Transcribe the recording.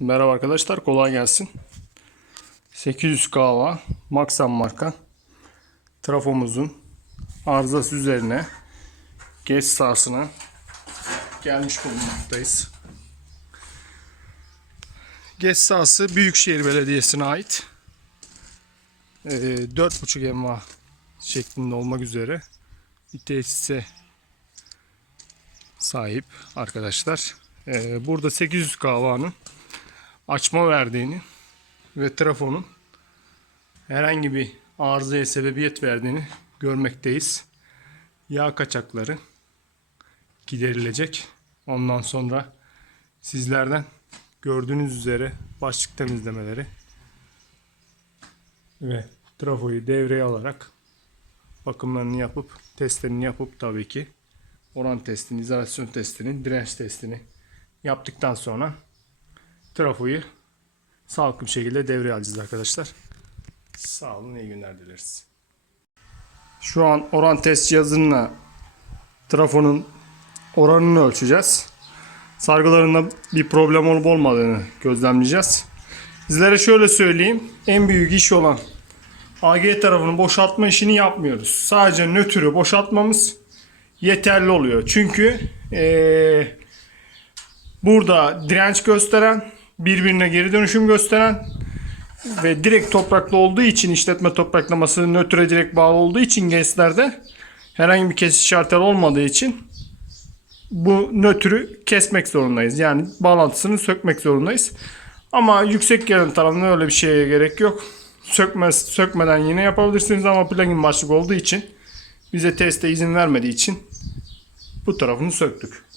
Merhaba arkadaşlar kolay gelsin. 800 kahva Maxam marka trafomuzun arızası üzerine geç sahasına gelmiş bulunmaktayız. Geç sahası Büyükşehir Belediyesi'ne ait. Ee, 4.5 MVA şeklinde olmak üzere bir tesise sahip arkadaşlar. Ee, burada 800 kahvanın açma verdiğini ve trafonun herhangi bir arızaya sebebiyet verdiğini görmekteyiz. Yağ kaçakları giderilecek. Ondan sonra sizlerden gördüğünüz üzere başlık temizlemeleri ve trafoyu devreye alarak bakımlarını yapıp testlerini yapıp tabii ki oran testini, izolasyon testini, direnç testini yaptıktan sonra trafoyu sağlıklı bir şekilde devreye alacağız arkadaşlar. Sağ olun, iyi günler dileriz. Şu an oran test cihazıyla trafonun oranını ölçeceğiz. Sargılarında bir problem olup olmadığını gözlemleyeceğiz. Sizlere şöyle söyleyeyim. En büyük iş olan AG tarafının boşaltma işini yapmıyoruz. Sadece nötrü boşaltmamız yeterli oluyor. Çünkü eee, burada direnç gösteren, birbirine geri dönüşüm gösteren ve direkt topraklı olduğu için işletme topraklaması nötre direkt bağlı olduğu için GES'lerde herhangi bir kesiş şartı olmadığı için bu nötrü kesmek zorundayız. Yani bağlantısını sökmek zorundayız. Ama yüksek gelen tarafında öyle bir şeye gerek yok. Sökmez, sökmeden yine yapabilirsiniz ama plugin başlık olduğu için bize teste izin vermediği için bu tarafını söktük.